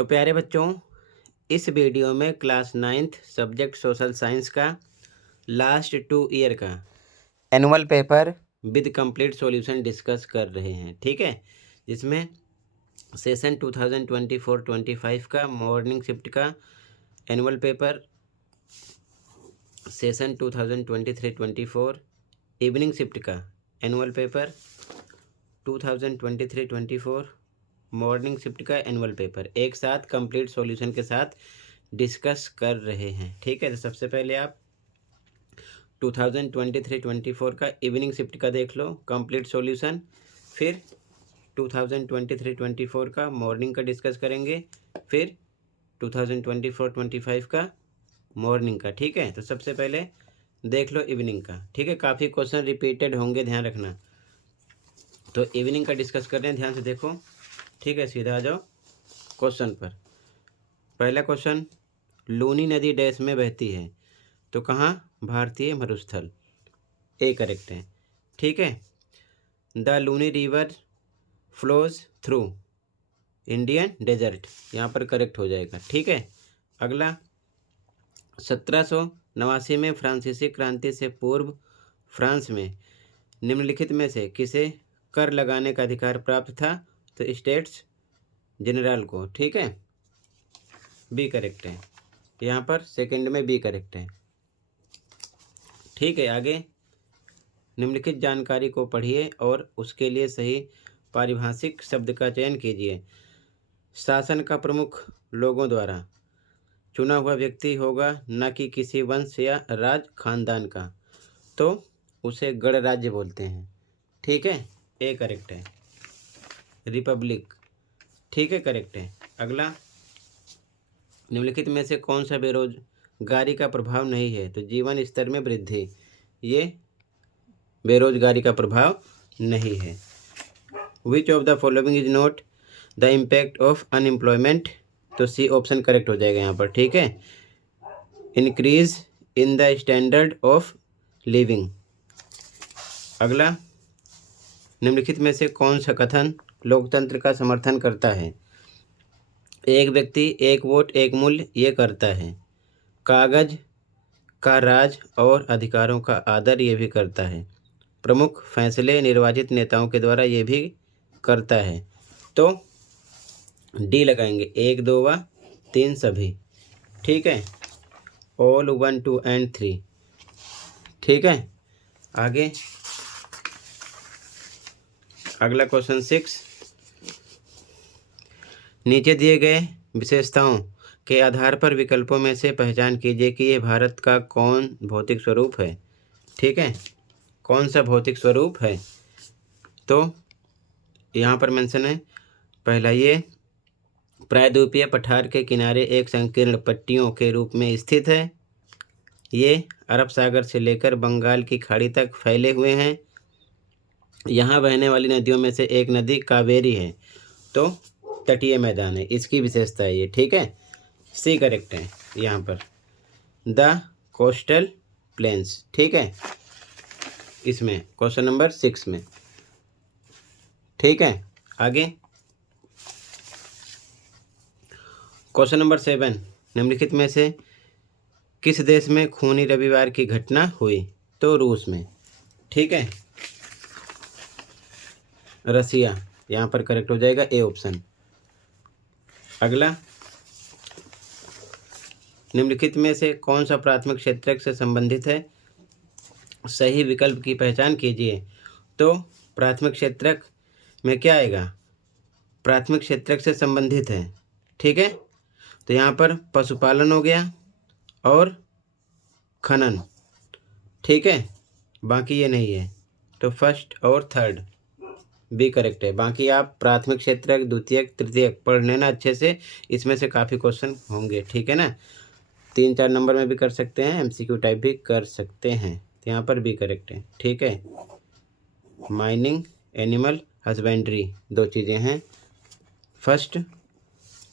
तो प्यारे बच्चों, इस वीडियो में class 9th subject social science का लास्ट 2 ईयर का annual paper with complete solution discuss कर रहे हैं। ठीक है, जिसमें सेशन 2024-25 का मॉर्निंग शिफ्ट का annual paper, session 2023-24 evening shift का एनुअल पेपर, 2023-24 मॉर्निंग शिफ्ट का एनुअल पेपर एक साथ कंप्लीट सॉल्यूशन के साथ डिस्कस कर रहे हैं। ठीक है, तो सबसे पहले आप 2023-24 का इवनिंग शिफ्ट का देख लो कंप्लीट सॉल्यूशन, फिर 2023-24 का मॉर्निंग का डिस्कस करेंगे, फिर 2024-25 का मॉर्निंग का। ठीक है, तो सबसे पहले देख लो इवनिंग का। ठीक है, काफ़ी क्वेश्चन रिपीटेड होंगे, ध्यान रखना। तो इवनिंग का डिस्कस कर रहे हैं, ध्यान से देखो। ठीक है, सीधा आ जाओ क्वेश्चन पर। पहला क्वेश्चन, लूनी नदी डैश में बहती है, तो कहाँ? भारतीय मरुस्थल, ए करेक्ट है। ठीक है, the Luni river flows through Indian desert, यहाँ पर करेक्ट हो जाएगा। ठीक है, अगला, 1789 में फ्रांसीसी क्रांति से पूर्व फ्रांस में निम्नलिखित में से किसे कर लगाने का अधिकार प्राप्त था? तो स्टेट्स जनरल को। ठीक है, बी करेक्ट है, यहाँ पर सेकंड में बी करेक्ट है। ठीक है, आगे, निम्नलिखित जानकारी को पढ़िए और उसके लिए सही पारिभाषिक शब्द का चयन कीजिए। शासन का प्रमुख लोगों द्वारा चुना हुआ व्यक्ति होगा, न कि किसी वंश या राज खानदान का, तो उसे गणराज्य बोलते हैं। ठीक है, ए करेक्ट है। रिपब्लिक, ठीक है, करेक्ट है। अगला, निम्नलिखित में से कौन सा बेरोजगारी का प्रभाव नहीं है? तो जीवन स्तर में वृद्धि, ये बेरोजगारी का प्रभाव नहीं है। Which of the following is not the impact of unemployment? तो सी ऑप्शन करेक्ट हो जाएगा यहाँ पर। ठीक है, increase in the standard of living. अगला, निम्नलिखित में से कौन सा कथन लोकतंत्र का समर्थन करता है? एक व्यक्ति एक वोट एक मूल्य ये करता है, कागज का राज और अधिकारों का आदर ये भी करता है, प्रमुख फैसले निर्वाचित नेताओं के द्वारा ये भी करता है। तो डी लगाएंगे, 1, 2 व 3 सभी। ठीक है, ऑल 1, 2 एंड 3। ठीक है, आगे, अगला क्वेश्चन 6, नीचे दिए गए विशेषताओं के आधार पर विकल्पों में से पहचान कीजिए कि ये भारत का कौन भौतिक स्वरूप है। ठीक है, कौन सा भौतिक स्वरूप है? तो यहाँ पर मेंशन है, पहला, ये प्रायद्वीपीय पठार के किनारे एक संकीर्ण पट्टियों के रूप में स्थित है, ये अरब सागर से लेकर बंगाल की खाड़ी तक फैले हुए हैं, यहाँ बहने वाली नदियों में से एक नदी कावेरी है, तो तटीय मैदान है, इसकी विशेषता है ये। ठीक है, सी करेक्ट है यहाँ पर, द कोस्टल प्लेन्स। ठीक है, इसमें क्वेश्चन नंबर 6 में। ठीक है, आगे, क्वेश्चन नंबर 7, निम्नलिखित में से किस देश में खूनी रविवार की घटना हुई? तो रूस में। ठीक है, रसिया, यहाँ पर करेक्ट हो जाएगा, ए ऑप्शन। अगला, निम्नलिखित में से कौन सा प्राथमिक क्षेत्रक से संबंधित है? सही विकल्प की पहचान कीजिए। तो प्राथमिक क्षेत्रक में क्या आएगा? प्राथमिक क्षेत्रक से संबंधित है। ठीक है, तो यहाँ पर पशुपालन हो गया और खनन। ठीक है, बाकी ये नहीं है, तो फर्स्ट और थर्ड बी करेक्ट है। बाकी आप प्राथमिक क्षेत्रक, द्वितीयक, तृतीयक पढ़ लेना अच्छे से, इसमें से काफ़ी क्वेश्चन होंगे। ठीक है ना, 3-4 नंबर में भी कर सकते हैं, एमसीक्यू टाइप भी कर सकते हैं, तो यहाँ पर बी करेक्ट है। ठीक है, माइनिंग, एनिमल हस्बेंड्री, 2 चीज़ें हैं फर्स्ट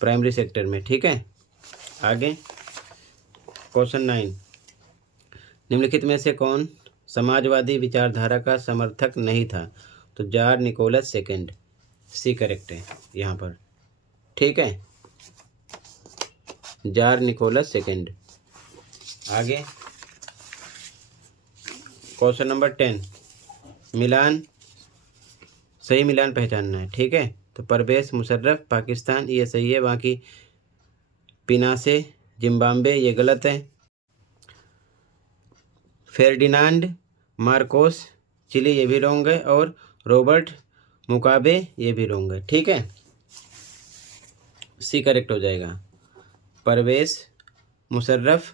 प्राइमरी सेक्टर में। ठीक है, आगे, क्वेश्चन 9, निम्नलिखित में से कौन समाजवादी विचारधारा का समर्थक नहीं था? तो tsar Nicholas second, C correct है यहाँ पर। ठीक है, जार निकोलस सेकेंड। आगे क्वेश्चन नंबर 10, मिलान, सही मिलान पहचानना है। ठीक है, तो परवेज़ मुशर्रफ पाकिस्तान, ये सही है। बाकी पिनासे जिम्बाब्वे, ये गलत है। फेर्डिनांड मार्कोस चिली, ये भी रॉन्ग है। और रॉबर्ट मुकाबे, ये भी रॉन्ग है। ठीक है, सी करेक्ट हो जाएगा, परवेज़ मुशर्रफ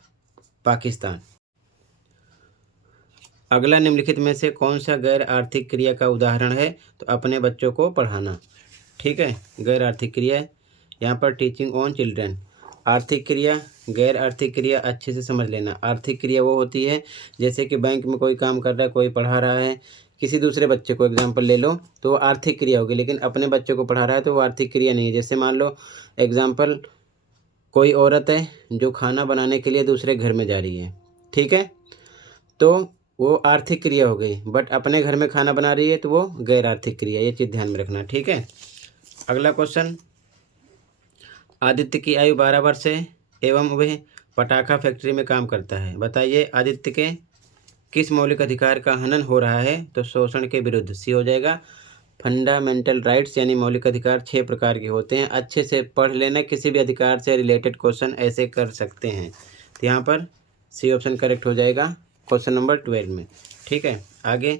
पाकिस्तान। अगला निम्नलिखित में से कौन सा गैर आर्थिक क्रिया का उदाहरण है? तो अपने बच्चों को पढ़ाना। ठीक है, गैर आर्थिक क्रिया यहाँ पर टीचिंग ऑन चिल्ड्रन। आर्थिक क्रिया, गैर आर्थिक क्रिया अच्छे से समझ लेना। आर्थिक क्रिया वो होती है जैसे कि बैंक में कोई काम कर रहा है, कोई पढ़ा रहा है, किसी दूसरे बच्चे को एग्जाम्पल ले लो तो वो आर्थिक क्रिया होगी। लेकिन अपने बच्चों को पढ़ा रहा है तो वो आर्थिक क्रिया नहीं है। जैसे मान लो एग्जाम्पल, कोई औरत है जो खाना बनाने के लिए दूसरे घर में जा रही है। ठीक है, तो वो आर्थिक क्रिया हो गई, बट अपने घर में खाना बना रही है तो वो गैर आर्थिक क्रिया। ये चीज़ ध्यान में रखना। ठीक है, अगला क्वेश्चन, आदित्य की आयु 12 वर्ष है एवं वह पटाखा फैक्ट्री में काम करता है। बताइए आदित्य के किस मौलिक अधिकार का हनन हो रहा है? तो शोषण के विरुद्ध, सी हो जाएगा। फंडामेंटल राइट्स यानी मौलिक अधिकार 6 प्रकार के होते हैं। अच्छे से पढ़ लेना, किसी भी अधिकार से रिलेटेड क्वेश्चन ऐसे कर सकते हैं। तो यहाँ पर सी ऑप्शन करेक्ट हो जाएगा क्वेश्चन नंबर 12 में। ठीक है, आगे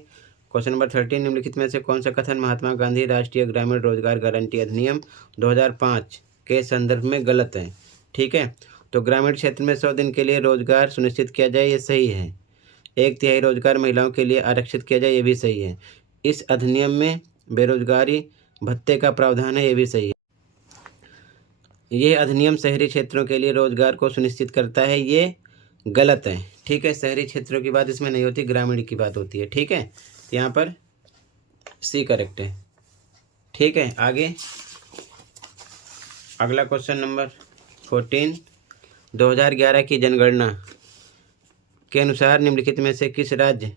क्वेश्चन नंबर 13, निम्नलिखित में से कौन सा कथन महात्मा गांधी राष्ट्रीय ग्रामीण रोजगार गारंटी अधिनियम 2005 के संदर्भ में गलत है? ठीक है, तो ग्रामीण क्षेत्र में 100 दिन के लिए रोजगार सुनिश्चित किया जाए, ये सही है। 1/3 रोजगार महिलाओं के लिए आरक्षित किया जाए, ये भी सही है। इस अधिनियम में बेरोजगारी भत्ते का प्रावधान है, ये भी सही है। ये अधिनियम शहरी क्षेत्रों के लिए रोजगार को सुनिश्चित करता है, ये गलत है। ठीक है, शहरी क्षेत्रों की बात इसमें नहीं होती, ग्रामीण की बात होती है। ठीक है, यहाँ पर सी करेक्ट है। ठीक है, आगे अगला क्वेश्चन नंबर 14, 2011 की जनगणना के अनुसार निम्नलिखित में से किस राज्य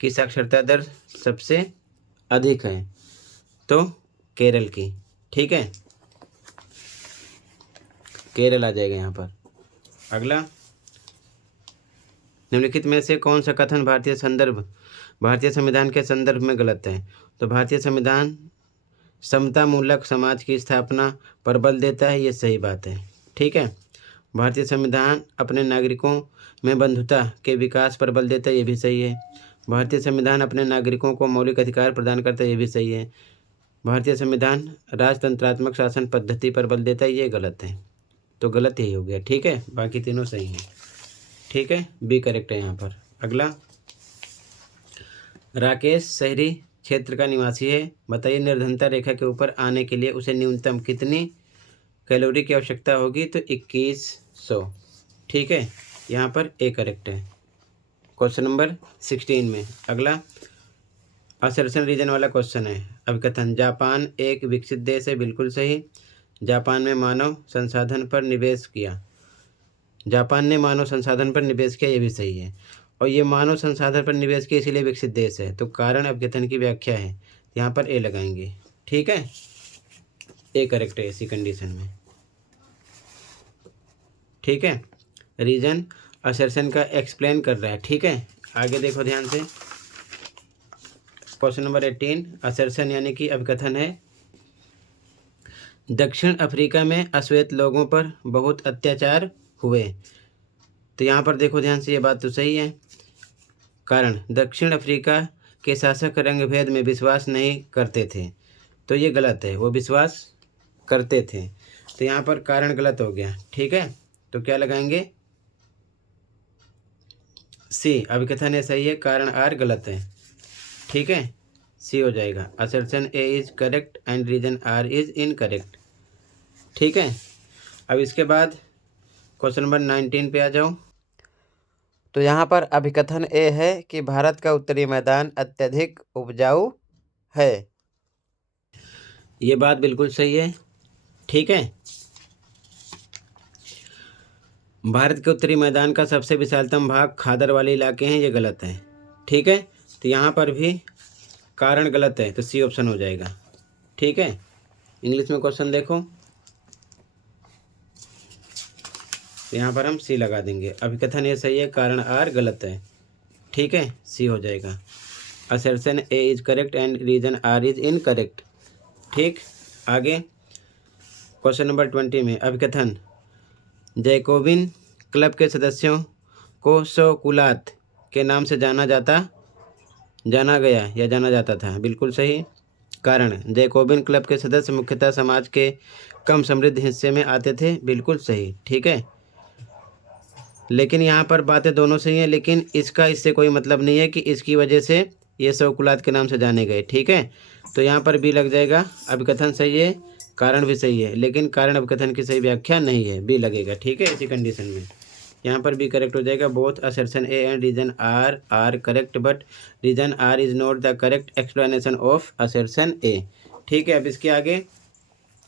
की साक्षरता दर सबसे अधिक है? तो केरल की। ठीक है, केरल आ जाएगा यहाँ पर। अगला, निम्नलिखित में से कौन सा कथन भारतीय संविधान के संदर्भ में गलत है? तो भारतीय संविधान समतामूलक समाज की स्थापना पर बल देता है, ये सही बात है। ठीक है, भारतीय संविधान अपने नागरिकों में बंधुता के विकास पर बल देता है, ये भी सही है। भारतीय संविधान अपने नागरिकों को मौलिक अधिकार प्रदान करता है, ये भी सही है। भारतीय संविधान राजतंत्रात्मक शासन पद्धति पर बल देता है, ये गलत है। तो गलत यही हो गया। ठीक है, बाकी तीनों सही हैं। ठीक है, बी करेक्ट है यहाँ पर। अगला, राकेश शहरी क्षेत्र का निवासी है। बताइए निर्धनता रेखा के ऊपर आने के लिए उसे न्यूनतम कितनी कैलोरी की आवश्यकता होगी? तो 2100। ठीक है, यहाँ पर ए करेक्ट है क्वेश्चन नंबर 16 में। अगला असर्शन रीजन वाला क्वेश्चन है। अभिकथन, जापान एक विकसित देश है, बिल्कुल सही। जापान में मानव संसाधन पर निवेश किया, जापान ने मानव संसाधन पर निवेश किया, ये भी सही है। और ये मानव संसाधन पर निवेश किया इसीलिए विकसित देश है। तो कारण अभिकथन की व्याख्या है, यहाँ पर ए लगाएंगे। ठीक है, ए करेक्ट है इसी कंडीशन में। ठीक है, रीजन असर्शन का एक्सप्लेन कर रहा है। ठीक है, आगे देखो ध्यान से, क्वेश्चन नंबर 18, असर्शन यानी कि अभिकथन है, दक्षिण अफ्रीका में अश्वेत लोगों पर बहुत अत्याचार हुए। तो यहाँ पर देखो ध्यान से, ये बात तो सही है। कारण, दक्षिण अफ्रीका के शासक रंगभेद में विश्वास नहीं करते थे, तो ये गलत है। वो विश्वास करते थे, तो यहाँ पर कारण गलत हो गया। ठीक है, तो क्या लगाएंगे? सी, अभिकथन है सही है, कारण आर गलत है। ठीक है, सी हो जाएगा। Assertion A is correct and reason R is incorrect. ठीक है, अब इसके बाद क्वेश्चन नंबर 19 पे आ जाओ। तो यहाँ पर अभिकथन ए है कि भारत का उत्तरी मैदान अत्यधिक उपजाऊ है। ये बात बिल्कुल सही है। ठीक है, भारत के उत्तरी मैदान का सबसे विशालतम भाग खादर वाले इलाके हैं, ये गलत है। ठीक है, तो यहाँ पर भी कारण गलत है, तो सी ऑप्शन हो जाएगा। ठीक है, इंग्लिश में क्वेश्चन देखो, तो यहाँ पर हम सी लगा देंगे। अभिकथन ए सही है, कारण आर गलत है। ठीक है, सी हो जाएगा। Assertion A is correct and reason R is incorrect. ठीक, आगे क्वेश्चन नंबर 20 में अभिकथन जैकोबिन क्लब के सदस्यों को शोकुलात के नाम से जाना गया या जाना जाता था। बिल्कुल सही। कारण जैकोबिन क्लब के सदस्य मुख्यतः समाज के कम समृद्ध हिस्से में आते थे। बिल्कुल सही। ठीक है, लेकिन यहाँ पर बातें दोनों सही हैं, लेकिन इसका इससे कोई मतलब नहीं है कि इसकी वजह से ये शोकुलात के नाम से जाने गए। ठीक है, तो यहाँ पर बी लग जाएगा। अभिकथन सही है, कारण भी सही है, लेकिन कारण अभिकथन की सही व्याख्या नहीं है, बी लगेगा। ठीक है, इसी कंडीशन में यहाँ पर बी करेक्ट हो जाएगा। Both assertion A and reason are correct, but reason R is not the correct explanation of assertion ए। ठीक है, अब इसके आगे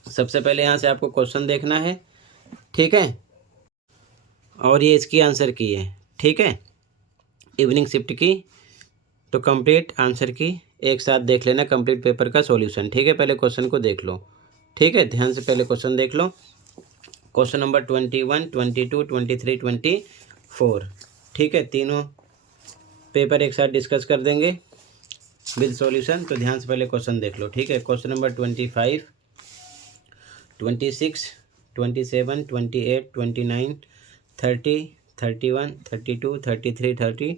सबसे पहले यहाँ से आपको क्वेश्चन देखना है। ठीक है, और ये इसकी आंसर की है। ठीक है, इवनिंग शिफ्ट की। तो कंप्लीट आंसर की एक साथ देख लेना, कंप्लीट पेपर का सॉल्यूशन। ठीक है, पहले क्वेश्चन को देख लो। ठीक है, ध्यान से पहले क्वेश्चन देख लो। Question number 21, 22, 23, 24। ठीक है, तीनों पेपर एक साथ डिस्कस कर देंगे विद सॉल्यूशन। तो ध्यान से पहले क्वेश्चन देख लो। ठीक है, क्वेश्चन नंबर 25, 26, 27, 28, 29, 30, 31, 32, 33,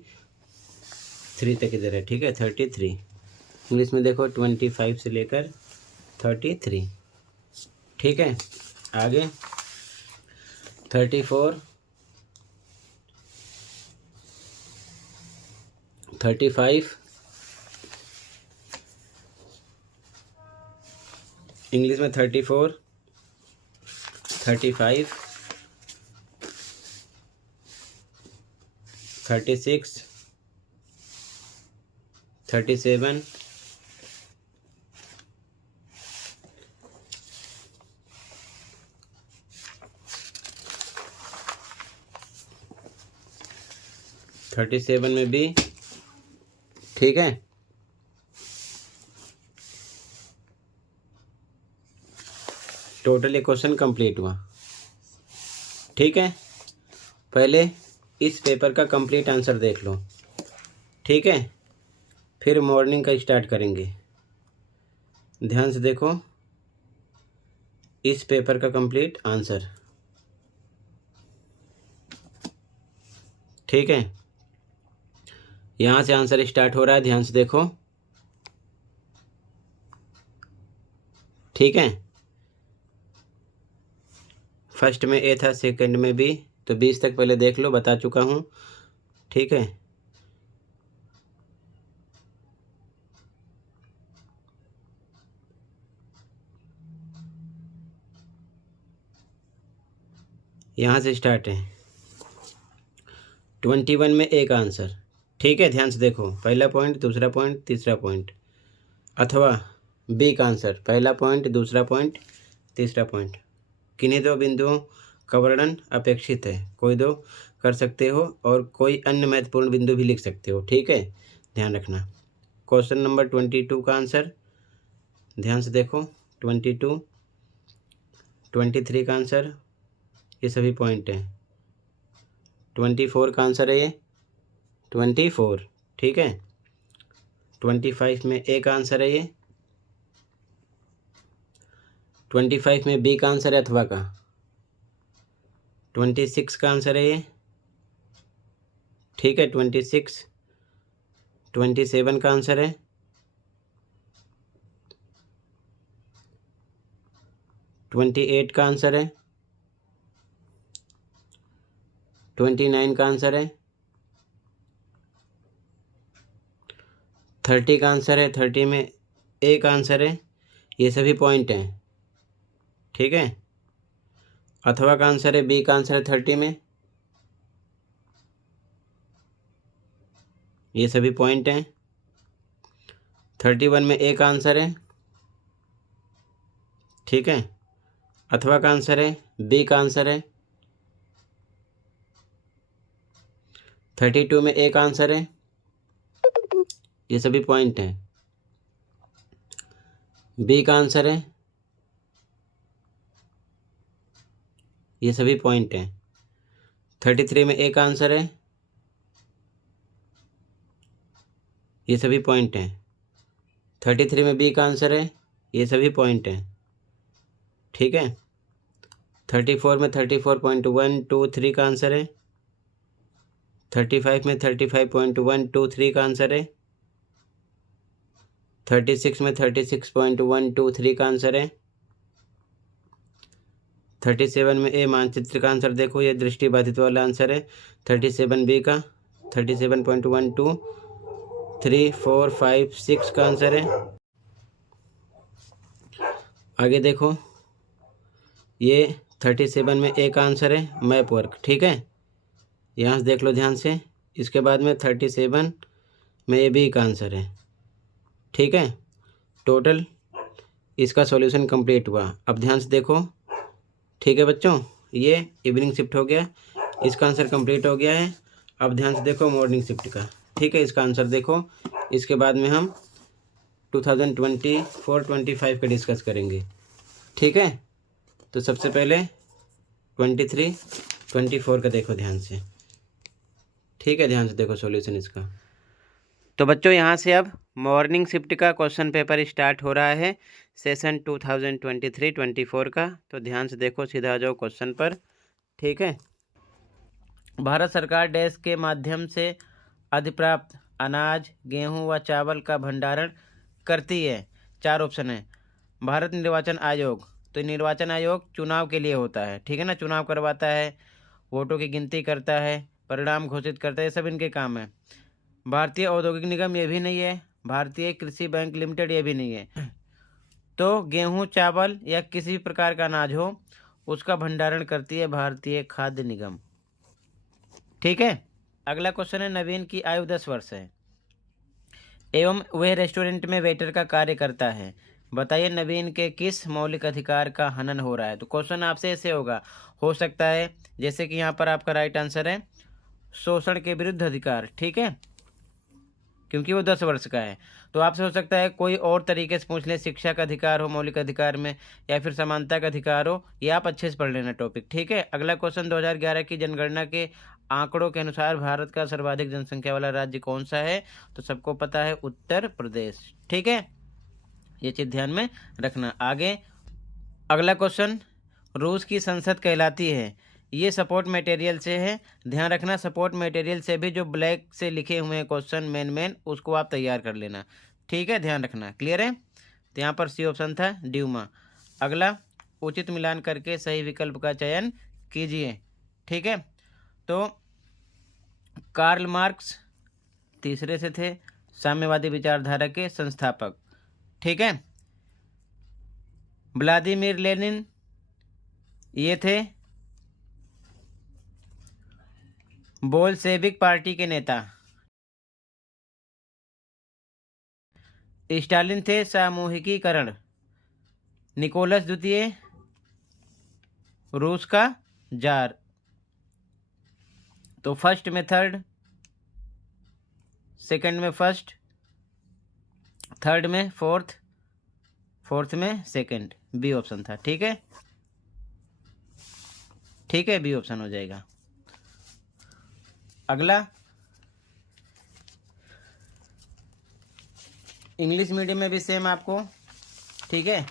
33 तक इधर है। ठीक है, 33 इंग्लिश में देखो, 25 से लेकर 33। ठीक है, आगे 34, 35 इंग्लिश में 34, 35, 36, 37, 37 में भी। ठीक है, टोटल ये क्वेश्चन कंप्लीट हुआ। ठीक है, पहले इस पेपर का कंप्लीट आंसर देख लो। ठीक है, फिर मॉर्निंग का स्टार्ट करेंगे। ध्यान से देखो इस पेपर का कंप्लीट आंसर। ठीक है, यहाँ से आंसर स्टार्ट हो रहा है, ध्यान से देखो। ठीक है, फर्स्ट में ए था, सेकंड में बी, तो 20 तक पहले देख लो, बता चुका हूँ। ठीक है, यहाँ से स्टार्ट है। 21 में एक आंसर। ठीक है, ध्यान से देखो, पहला पॉइंट, दूसरा पॉइंट, तीसरा पॉइंट, अथवा बी का आंसर, पहला पॉइंट, दूसरा पॉइंट, तीसरा पॉइंट। किन्हीं दो बिंदुओं का वर्णन अपेक्षित है, कोई दो कर सकते हो और कोई अन्य महत्वपूर्ण बिंदु भी लिख सकते हो। ठीक है, ध्यान रखना। क्वेश्चन नंबर 22 का आंसर ध्यान से देखो, 22, 23 का आंसर, ये सभी पॉइंट हैं। 24 का आंसर है ये, 24। ठीक है, 25 में ए का आंसर है ये, 25 में बी का आंसर है अथवा का, 26 का आंसर है ये। ठीक है, 26, 27 का आंसर है, 28 का आंसर है, 29 का आंसर है, 30 का आंसर है, 30 में ए का आंसर है। ये सभी पॉइंट हैं। ठीक है, अथवा का आंसर है, बी का आंसर है 30 में, ये सभी पॉइंट हैं। 31 में ए का आंसर है। ठीक है, अथवा का आंसर है, बी का आंसर है। 32 में ए का आंसर है, ये सभी पॉइंट हैं। बी का आंसर है, ये सभी पॉइंट हैं। 33 में ए का आंसर है, ये सभी पॉइंट हैं। 33 में बी का आंसर है, ये सभी पॉइंट हैं, ठीक है। 34 में 34.123 का आंसर है। 35 में 35.123 का आंसर है। 36 में 36.123 का आंसर है। 37 में ए मानचित्र का आंसर देखो, ये दृष्टिबाधित वाला आंसर है। 37 बी का 37.12345 का आंसर है। आगे देखो, ये 37 में ए का आंसर है मैप वर्क, ठीक है, यहाँ से देख लो ध्यान से। इसके बाद में 37 में ए बी का आंसर है, ठीक है। टोटल इसका सॉल्यूशन कंप्लीट हुआ। अब ध्यान से देखो, ठीक है बच्चों, ये इवनिंग शिफ्ट हो गया, इसका आंसर कंप्लीट हो गया है। अब ध्यान से देखो मॉर्निंग शिफ्ट का, ठीक है, इसका आंसर देखो। इसके बाद में हम 2024-25 का डिस्कस करेंगे, ठीक है। तो सबसे पहले 23-24 का देखो ध्यान से, ठीक है, ध्यान से देखो सॉल्यूशन इसका। तो बच्चों यहाँ से अब मॉर्निंग शिफ्ट का क्वेश्चन पेपर स्टार्ट हो रहा है, सेशन 2023-24 का। तो ध्यान से देखो, सीधा आ जाओ क्वेश्चन पर, ठीक है। भारत सरकार डैश के माध्यम से अधिप्राप्त अनाज, गेहूं व चावल का भंडारण करती है। 4 ऑप्शन है। भारत निर्वाचन आयोग, तो निर्वाचन आयोग चुनाव के लिए होता है, ठीक है ना, चुनाव करवाता है, वोटों की गिनती करता है, परिणाम घोषित करता है, ये सब इनके काम है। भारतीय औद्योगिक निगम ये भी नहीं है। भारतीय कृषि बैंक लिमिटेड ये भी नहीं है। तो गेहूं, चावल या किसी भी प्रकार का अनाज हो, उसका भंडारण करती है भारतीय खाद्य निगम, ठीक है। अगला क्वेश्चन है, नवीन की आयु 10 वर्ष है एवं वह रेस्टोरेंट में वेटर का कार्य करता है। बताइए नवीन के किस मौलिक अधिकार का हनन हो रहा है। तो क्वेश्चन आपसे ऐसे होगा, हो सकता है जैसे कि यहाँ पर आपका राइट आंसर है शोषण के विरुद्ध अधिकार, ठीक है, क्योंकि वो 10 वर्ष का है। तो आपसे हो सकता है कोई और तरीके से पूछ ले, शिक्षा का अधिकार हो मौलिक अधिकार में, या फिर समानता का अधिकार हो, ये आप अच्छे से पढ़ लेना टॉपिक, ठीक है। अगला क्वेश्चन, 2011 की जनगणना के आंकड़ों के अनुसार भारत का सर्वाधिक जनसंख्या वाला राज्य कौन सा है। तो सबको पता है उत्तर प्रदेश, ठीक है, ये चीज ध्यान में रखना। आगे अगला क्वेश्चन, रूस की संसद कहलाती है, ये सपोर्ट मटेरियल से है, ध्यान रखना। सपोर्ट मटेरियल से भी जो ब्लैक से लिखे हुए हैं क्वेश्चन मेन उसको आप तैयार कर लेना, ठीक है, ध्यान रखना, क्लियर है। तो यहाँ पर सी ऑप्शन था ड्यूमा। अगला, उचित मिलान करके सही विकल्प का चयन कीजिए, ठीक है। तो कार्ल मार्क्स तीसरे से थे, साम्यवादी विचारधारा के संस्थापक, ठीक है। व्लादिमीर लेनिन ये थे बोल्शेविक पार्टी के नेता। स्टालिन थे सामूहिकीकरण। निकोलस द्वितीय रूस का जार। तो फर्स्ट में थर्ड, सेकंड में फर्स्ट, थर्ड में फोर्थ, फोर्थ में सेकंड, बी ऑप्शन था, ठीक है, ठीक है, बी ऑप्शन हो जाएगा। अगला, इंग्लिश मीडियम में भी सेम आपको, ठीक है,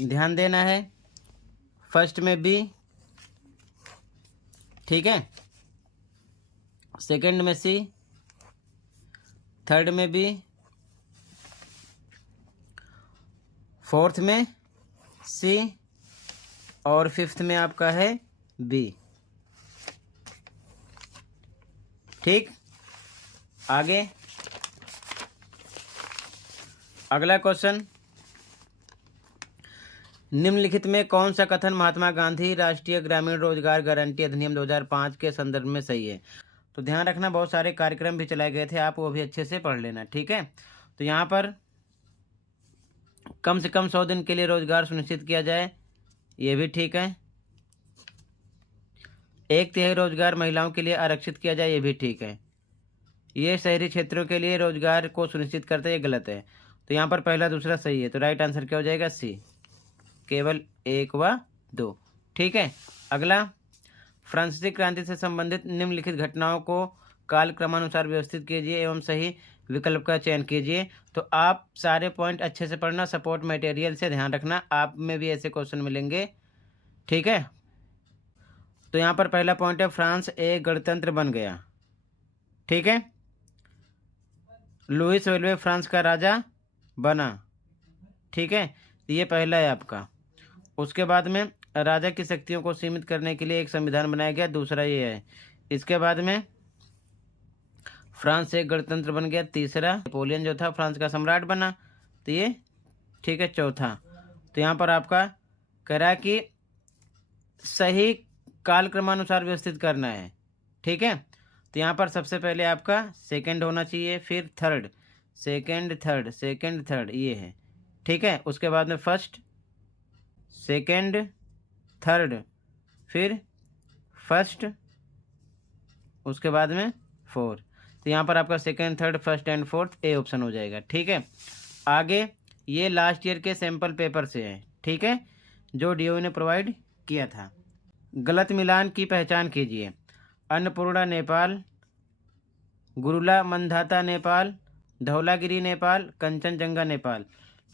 ध्यान देना है। फर्स्ट में बी, ठीक है, सेकंड में सी, थर्ड में बी, फोर्थ में सी और फिफ्थ में आपका है बी, ठीक। आगे अगला क्वेश्चन, निम्नलिखित में कौन सा कथन महात्मा गांधी राष्ट्रीय ग्रामीण रोजगार गारंटी अधिनियम 2005 के संदर्भ में सही है। तो ध्यान रखना, बहुत सारे कार्यक्रम भी चलाए गए थे, आप वो भी अच्छे से पढ़ लेना, ठीक है। तो यहाँ पर कम से कम 100 दिन के लिए रोजगार सुनिश्चित किया जाए, ये भी ठीक है। 1/3 रोजगार महिलाओं के लिए आरक्षित किया जाए, ये भी ठीक है। ये शहरी क्षेत्रों के लिए रोजगार को सुनिश्चित करते, ये गलत है। तो यहाँ पर पहला दूसरा सही है, तो राइट आंसर क्या हो जाएगा, सी, केवल 1 व 2, ठीक है। अगला, फ्रांसीसी क्रांति से संबंधित निम्नलिखित घटनाओं को कालक्रमानुसार व्यवस्थित कीजिए एवं सही विकल्प का चयन कीजिए। तो आप सारे पॉइंट अच्छे से पढ़ना, सपोर्ट मटेरियल से ध्यान रखना, आप में भी ऐसे क्वेश्चन मिलेंगे। ठीक है, तो यहाँ पर पहला पॉइंट है, फ्रांस एक गणतंत्र बन गया। ठीक है, लुईस वेल्वे फ्रांस का राजा बना। ठीक है, तो ये पहला है आपका। उसके बाद में राजा की शक्तियों को सीमित करने के लिए एक संविधान बनाया गया, दूसरा ये है। इसके बाद में फ्रांस एक गणतंत्र बन गया, तीसरा नेपोलियन जो था फ्रांस का सम्राट बना, तो ये ठीक है चौथा। तो यहाँ पर आपका कह रहा है कि सही कालक्रमानुसार व्यवस्थित करना है। ठीक है, तो यहाँ पर सबसे पहले आपका सेकंड होना चाहिए, फिर third, second third, second third, ये है। ठीक है, उसके बाद में फर्स्ट, सेकंड, थर्ड, फिर फर्स्ट, उसके बाद में फोर्थ। तो यहाँ पर आपका second, third, first and fourth A option हो जाएगा। ठीक है, आगे ये लास्ट ईयर के सैंपल पेपर से है। ठीक है, जो डीओ ने प्रोवाइड किया था। गलत मिलान की पहचान कीजिए। अन्नपूर्णा नेपाल, गुरुला मंधाता नेपाल, धौलागिरी नेपाल, कंचनजंगा नेपाल।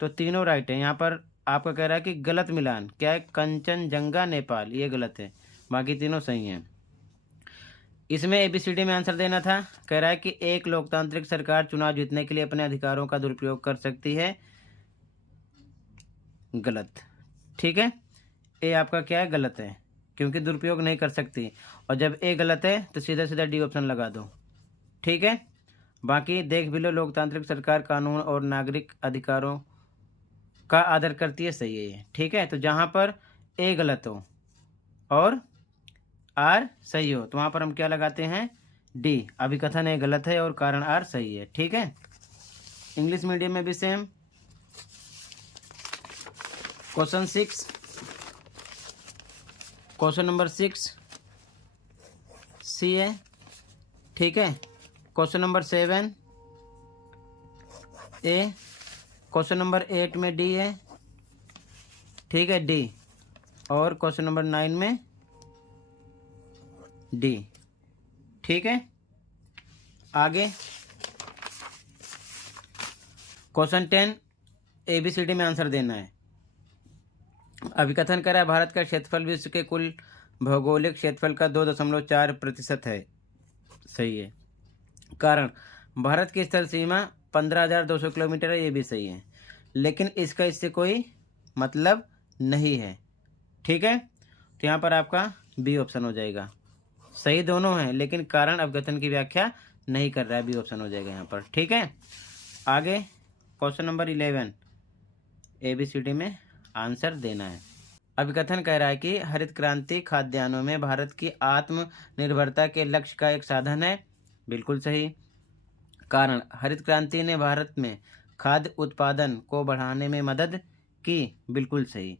तो तीनों राइट है। यहाँ पर आपका कह रहा है कि गलत मिलान क्या है, कंचनजंगा नेपाल, ये गलत है, बाकी तीनों सही हैं। इसमें एबीसीडी में आंसर देना था। कह रहा है कि एक लोकतांत्रिक सरकार चुनाव जीतने के लिए अपने अधिकारों का दुरुपयोग कर सकती है, गलत। ठीक है, ए आपका क्या है, गलत है, क्योंकि दुरुपयोग नहीं कर सकती। और जब ए गलत है तो सीधा सीधा डी ऑप्शन लगा दो। ठीक है, बाकी देख भी लो, लोकतांत्रिक सरकार कानून और नागरिक अधिकारों का आदर करती है, सही है ये। ठीक है, तो जहाँ पर ए गलत हो और आर सही हो तो वहाँ पर हम क्या लगाते हैं, डी। अभिकथन ए गलत है और कारण आर सही है। ठीक है, इंग्लिश मीडियम में भी सेम। क्वेश्चन 6, क्वेश्चन नंबर 6 सी है। ठीक है, क्वेश्चन नंबर 7 ए, क्वेश्चन नंबर 8 में डी है। ठीक है, डी, और क्वेश्चन नंबर 9 में डी। ठीक है, आगे क्वेश्चन 10 एबीसीडी में आंसर देना है। अभिकथन करा, भारत का क्षेत्रफल विश्व के कुल भौगोलिक क्षेत्रफल का 2.4% है, सही है। कारण, भारत की स्थल सीमा 15,200 किलोमीटर है, ये भी सही है, लेकिन इसका इससे कोई मतलब नहीं है। ठीक है, तो यहाँ पर आपका बी ऑप्शन हो जाएगा। सही दोनों हैं, लेकिन कारण अवगतन की व्याख्या नहीं कर रहा है, बी ऑप्शन हो जाएगा यहाँ पर। ठीक है, आगे क्वेश्चन नंबर 11 एबीसीडी में आंसर देना है। अभिकथन कह रहा है कि हरित क्रांति खाद्यान्नों में भारत की आत्मनिर्भरता के लक्ष्य का एक साधन है, बिल्कुल सही। कारण, हरित क्रांति ने भारत में खाद्य उत्पादन को बढ़ाने में मदद की, बिल्कुल सही।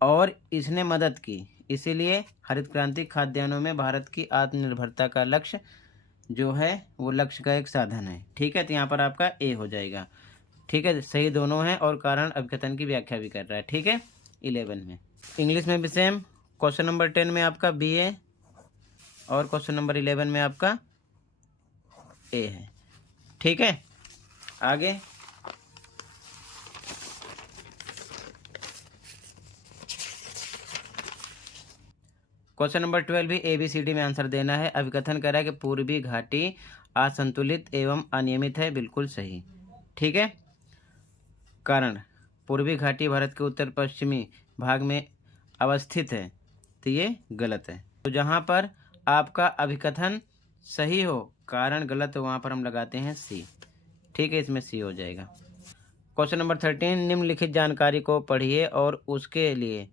और इसने मदद की, इसीलिए हरित क्रांति खाद्यान्नों में भारत की आत्मनिर्भरता का लक्ष्य जो है वो लक्ष्य का एक साधन है। ठीक है, तो यहाँ पर आपका ए हो जाएगा। ठीक है, सही दोनों हैं और कारण अभिकथन की व्याख्या भी कर रहा है। ठीक है, 11 में। इंग्लिश में भी सेम। क्वेश्चन नंबर 10 में आपका बी है और क्वेश्चन नंबर 11 में आपका ए है। ठीक है, आगे क्वेश्चन नंबर 12 भी एबीसीडी में आंसर देना है। अभिकथन कर रहा है कि पूर्वी घाटी असंतुलित एवं अनियमित है, बिल्कुल सही। ठीक है, कारण, पूर्वी घाटी भारत के उत्तर पश्चिमी भाग में अवस्थित है, तो ये गलत है। तो जहाँ पर आपका अभिकथन सही हो कारण गलत हो वहाँ पर हम लगाते हैं सी। ठीक है, इसमें सी हो जाएगा। क्वेश्चन नंबर 13 निम्नलिखित जानकारी को पढ़िए और उसके लिए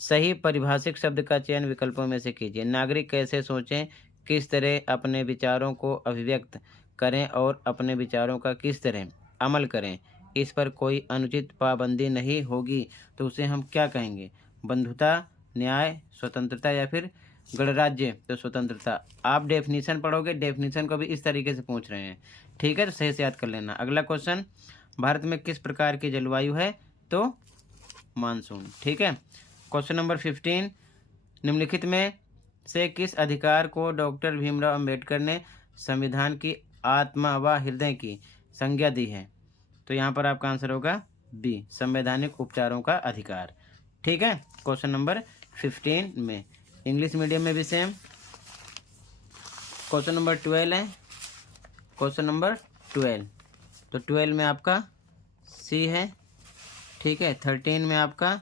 सही परिभाषिक शब्द का चयन विकल्पों में से कीजिए। नागरिक कैसे सोचें, किस तरह अपने विचारों को अभिव्यक्त करें और अपने विचारों का किस तरह अमल करें, इस पर कोई अनुचित पाबंदी नहीं होगी, तो उसे हम क्या कहेंगे, बंधुता, न्याय, स्वतंत्रता या फिर गणराज्य। तो स्वतंत्रता। आप डेफिनीशन पढ़ोगे, डेफिनीशन को भी इस तरीके से पूछ रहे हैं। ठीक है, तो सही से याद कर लेना। अगला क्वेश्चन, भारत में किस प्रकार की जलवायु है, तो मानसून। ठीक है, क्वेश्चन नंबर 15 निम्नलिखित में से किस अधिकार को डॉक्टर भीमराव अंबेडकर ने संविधान की आत्मा व हृदय की संज्ञा दी है? तो यहाँ पर आपका आंसर होगा बी, संवैधानिक उपचारों का अधिकार। ठीक है, क्वेश्चन नंबर 15 में। इंग्लिश मीडियम में भी सेम। क्वेश्चन नंबर 12 है, क्वेश्चन नंबर 12। तो 12 में आपका सी है। ठीक है, 13 में आपका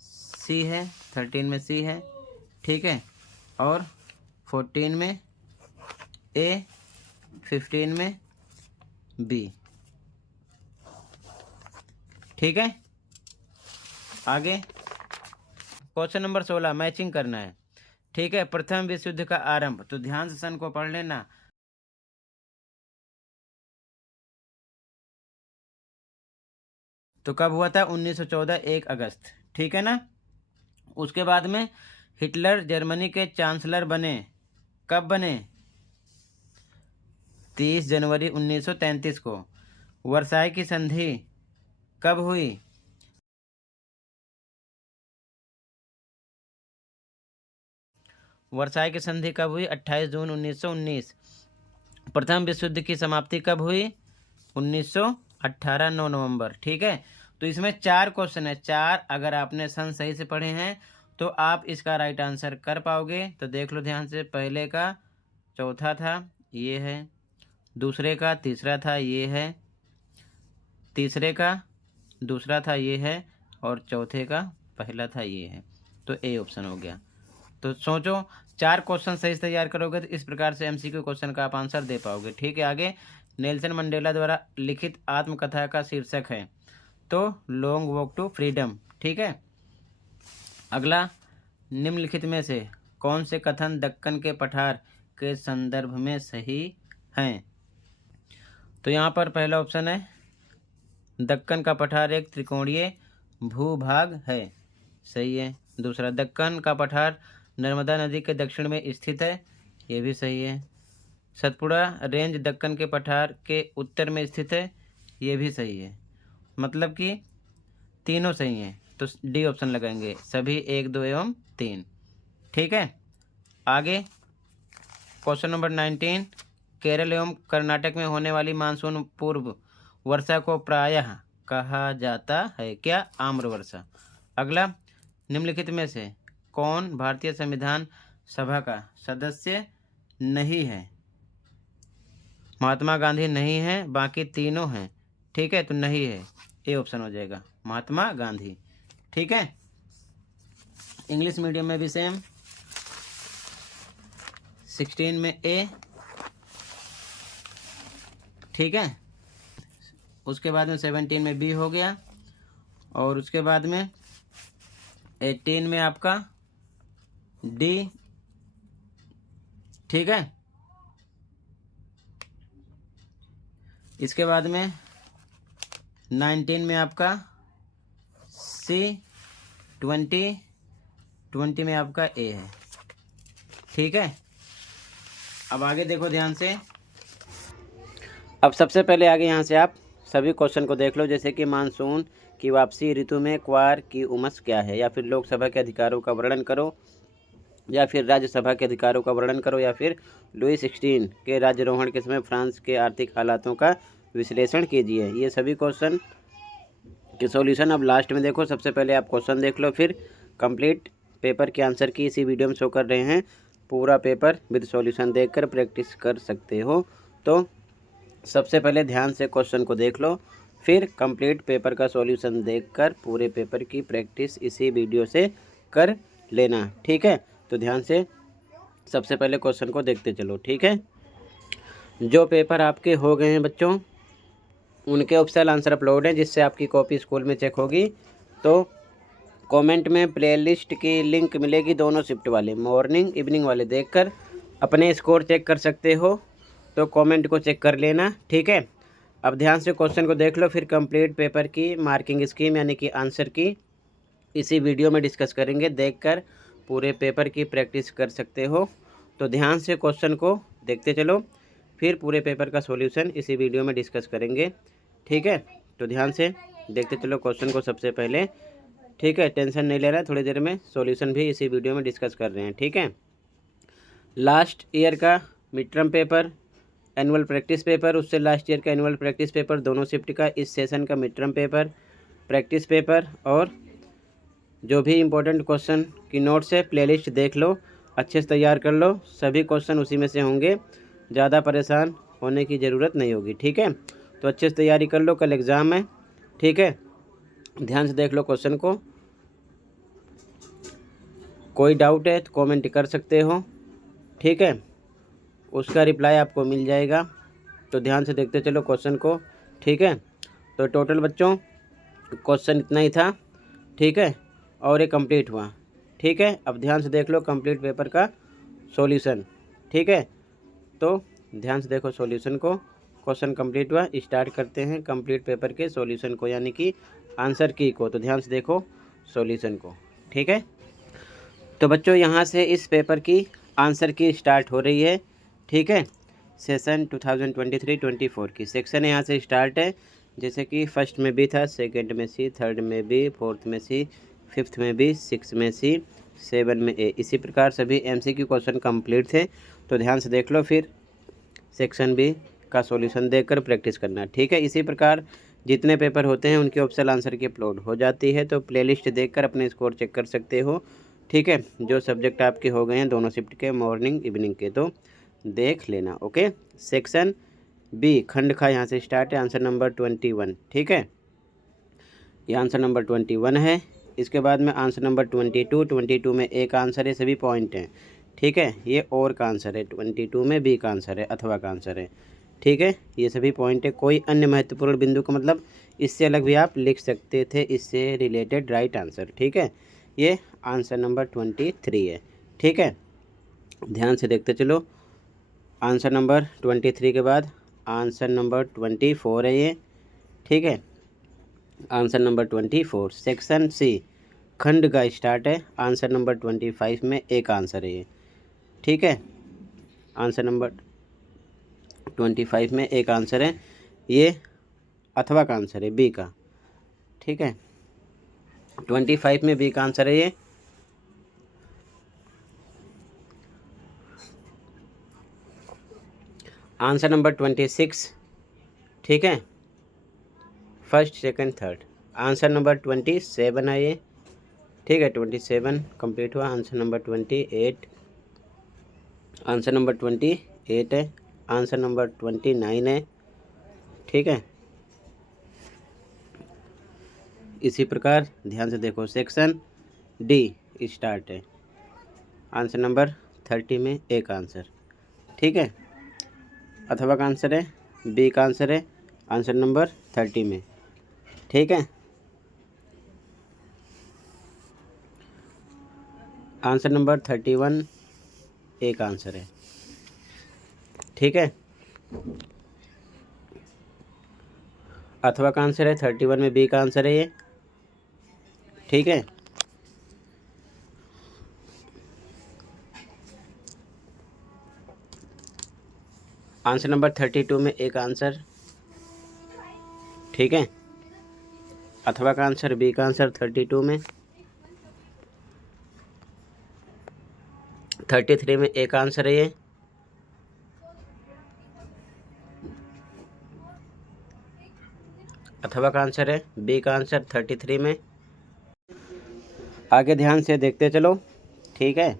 सी है, 13 में सी है। ठीक है, और 14 में ए, 15 में बी। ठीक है, आगे क्वेश्चन नंबर 16, मैचिंग करना है। ठीक है, प्रथम विश्व युद्ध का आरंभ, तो ध्यान से सन को पढ़ लेना। तो कब हुआ था? 1914, 1 अगस्त। ठीक है ना। उसके बाद में हिटलर जर्मनी के चांसलर बने, कब बने? 30 जनवरी 1933 को। वर्साई की संधि कब हुई? वर्साई की संधि कब हुई? 28 जून 1919। प्रथम विश्व युद्ध की समाप्ति कब हुई? 1918, 9 नवंबर। ठीक है, तो इसमें 4 क्वेश्चन है। 4 अगर आपने सन सही से पढ़े हैं तो आप इसका राइट आंसर कर पाओगे। तो देख लो ध्यान से। पहले का चौथा था, ये है। दूसरे का तीसरा था, ये है। तीसरे का दूसरा था, ये है। और चौथे का पहला था, ये है। तो ए ऑप्शन हो गया। तो सोचो, 4 क्वेश्चन सही से तैयार करोगे तो इस प्रकार से एमसीक्यू क्वेश्चन का आप आंसर दे पाओगे। ठीक है, आगे नेल्सन मंडेला द्वारा लिखित आत्मकथा का शीर्षक है तो लॉन्ग वॉक टू फ्रीडम। ठीक है, अगला, निम्नलिखित में से कौन से कथन दक्कन के पठार के संदर्भ में सही हैं? तो यहाँ पर पहला ऑप्शन है, दक्कन का पठार एक त्रिकोणीय भूभाग है, सही है। दूसरा, दक्कन का पठार नर्मदा नदी के दक्षिण में स्थित है, ये भी सही है। सतपुड़ा रेंज दक्कन के पठार के उत्तर में स्थित है, ये भी सही है। मतलब कि तीनों सही हैं, तो डी ऑप्शन लगाएंगे, सभी 1, 2 एवं 3। ठीक है, आगे क्वेश्चन नंबर 19, केरल एवं कर्नाटक में होने वाली मानसून पूर्व वर्षा को प्रायः कहा जाता है क्या? आम्र वर्षा। अगला, निम्नलिखित में से कौन भारतीय संविधान सभा का सदस्य नहीं है? महात्मा गांधी नहीं है, बाकी तीनों हैं। ठीक है, तो नहीं है, ए ऑप्शन हो जाएगा, महात्मा गांधी। ठीक है, इंग्लिश मीडियम में भी सेम। 16 में ए। ठीक है, उसके बाद में 17 में बी हो गया, और उसके बाद में 18 में आपका डी। ठीक है, इसके बाद में 19 में आपका सी, 20 में आपका ए है। ठीक है, अब आगे देखो ध्यान से। अब सबसे पहले आगे यहाँ से आप सभी क्वेश्चन को देख लो, जैसे कि मानसून की वापसी ऋतु में क्वार की उमस क्या है, या फिर लोकसभा के अधिकारों का वर्णन करो, या फिर राज्यसभा के अधिकारों का वर्णन करो, या फिर लुई 16 के राज्यारोहण के समय फ्रांस के आर्थिक हालातों का विश्लेषण कीजिए। ये सभी क्वेश्चन के सॉल्यूशन अब लास्ट में देखो। सबसे पहले आप क्वेश्चन देख लो, फिर कंप्लीट पेपर के आंसर की इसी वीडियो में शो कर रहे हैं। पूरा पेपर विद सॉल्यूशन देखकर प्रैक्टिस कर सकते हो। तो सबसे पहले ध्यान से क्वेश्चन को देख लो, फिर कंप्लीट पेपर का सॉल्यूशन देखकर पूरे पेपर की प्रैक्टिस इसी वीडियो से कर लेना। ठीक है, तो ध्यान से सबसे पहले क्वेश्चन को देखते चलो। ठीक है, जो पेपर आपके हो गए हैं बच्चों, उनके ऑफिशियल आंसर अपलोड है, जिससे आपकी कॉपी स्कूल में चेक होगी। तो कमेंट में प्लेलिस्ट की लिंक मिलेगी, दोनों शिफ्ट वाले, मॉर्निंग इवनिंग वाले, देखकर अपने स्कोर चेक कर सकते हो। तो कमेंट को चेक कर लेना। ठीक है, अब ध्यान से क्वेश्चन को देख लो, फिर कंप्लीट पेपर की मार्किंग स्कीम यानी कि आंसर की इसी वीडियो में डिस्कस करेंगे। देखकर पूरे पेपर की प्रैक्टिस कर सकते हो। तो ध्यान से क्वेश्चन को देखते चलो, फिर पूरे पेपर का सॉल्यूशन इसी वीडियो में डिस्कस करेंगे। ठीक है, तो ध्यान से देखते चलो क्वेश्चन को सबसे पहले। ठीक है, टेंशन नहीं लेना, थोड़ी देर में सॉल्यूशन भी इसी वीडियो में डिस्कस कर रहे हैं। ठीक है, लास्ट ईयर का mid term paper, annual practice paper, उससे लास्ट ईयर का एनुअल प्रैक्टिस पेपर, दोनों शिफ्ट का इस सेशन का mid term paper, practice paper और जो भी इम्पोर्टेंट क्वेश्चन की नोट्स है प्लेलिस्ट देख लो, अच्छे से तैयार कर लो, सभी क्वेश्चन उसी में से होंगे, ज़्यादा परेशान होने की ज़रूरत नहीं होगी। ठीक है, तो अच्छे से तैयारी कर लो, कल एग्ज़ाम है। ठीक है, ध्यान से देख लो क्वेश्चन को, कोई डाउट है तो कमेंट कर सकते हो। ठीक है, उसका रिप्लाई आपको मिल जाएगा, तो ध्यान से देखते चलो क्वेश्चन को। ठीक है, तो टोटल बच्चों क्वेश्चन इतना ही था। ठीक है, और ये कंप्लीट हुआ। ठीक है, अब ध्यान से देख लो कंप्लीट पेपर का सॉल्यूशन। ठीक है, तो ध्यान से देखो सॉल्यूशन को, क्वेश्चन कंप्लीट हुआ। स्टार्ट करते हैं कंप्लीट पेपर के सॉल्यूशन को, यानी कि आंसर की को। तो ध्यान से देखो सॉल्यूशन को। ठीक है, तो बच्चों यहाँ से इस पेपर की आंसर की स्टार्ट हो रही है। ठीक है, सेशन 2023-24 की सेक्शन यहाँ से स्टार्ट है। जैसे कि फर्स्ट में बी था, सेकंड में सी, थर्ड में बी, फोर्थ में सी, फिफ्थ में बी, सिक्स में सी, सेवन में ए। इसी प्रकार सभी एमसीक्यू क्वेश्चन कंप्लीट थे। तो ध्यान से देख लो, फिर सेक्शन बी का सॉल्यूशन देखकर प्रैक्टिस करना। ठीक है, इसी प्रकार जितने पेपर होते हैं उनकी ऑप्शनल आंसर की अपलोड हो जाती है, तो प्लेलिस्ट देखकर अपने स्कोर चेक कर सकते हो। ठीक है, जो सब्जेक्ट आपके हो गए हैं दोनों शिफ्ट के, मॉर्निंग इवनिंग के, तो देख लेना। ओके, सेक्शन बी खंड का यहाँ से स्टार्ट है, आंसर नंबर 21। ठीक है, ये आंसर नंबर 21 है। इसके बाद में आंसर नंबर 22 में एक आंसर है, सभी पॉइंट हैं। ठीक है, ये और का आंसर है, 22 में बी का आंसर है, अथवा का आंसर है। ठीक है, ये सभी पॉइंट है। कोई अन्य महत्वपूर्ण बिंदु का मतलब इससे अलग भी आप लिख सकते थे, इससे रिलेटेड राइट आंसर। ठीक है, ये आंसर नंबर 23 है। ठीक है, ध्यान से देखते चलो, आंसर नंबर 23 के बाद आंसर नंबर 24 है ये। ठीक है, आंसर नंबर 24 सेक्शन सी खंड का स्टार्ट है, आंसर नंबर 25 में एक आंसर है ये। ठीक है, आंसर नंबर 25 में एक आंसर है, ये अथवा का आंसर है, बी का। ठीक है, 25 में बी का आंसर है ये। Answer number 26। ठीक है, first second third. Answer number 27 है ये। ठीक है, 27 कंप्लीट हुआ। आंसर नंबर 28, आंसर नंबर 28 है। आंसर नंबर 29 है। ठीक है, इसी प्रकार ध्यान से देखो, सेक्शन डी स्टार्ट है, आंसर नंबर 30 में एक आंसर। ठीक है, अथवा का आंसर है, बी का आंसर है, आंसर नंबर 30 में। ठीक है, आंसर नंबर 31 एक आंसर है। ठीक है, अथवा का आंसर है, 31 में बी का आंसर है ये। ठीक है, आंसर नंबर 32 में एक आंसर। ठीक है, अथवा का आंसर, बी का आंसर 32 में। 33 में एक आंसर है ये। अथवा का आंसर है, बी का आंसर 33 में। आगे ध्यान से देखते चलो। ठीक है,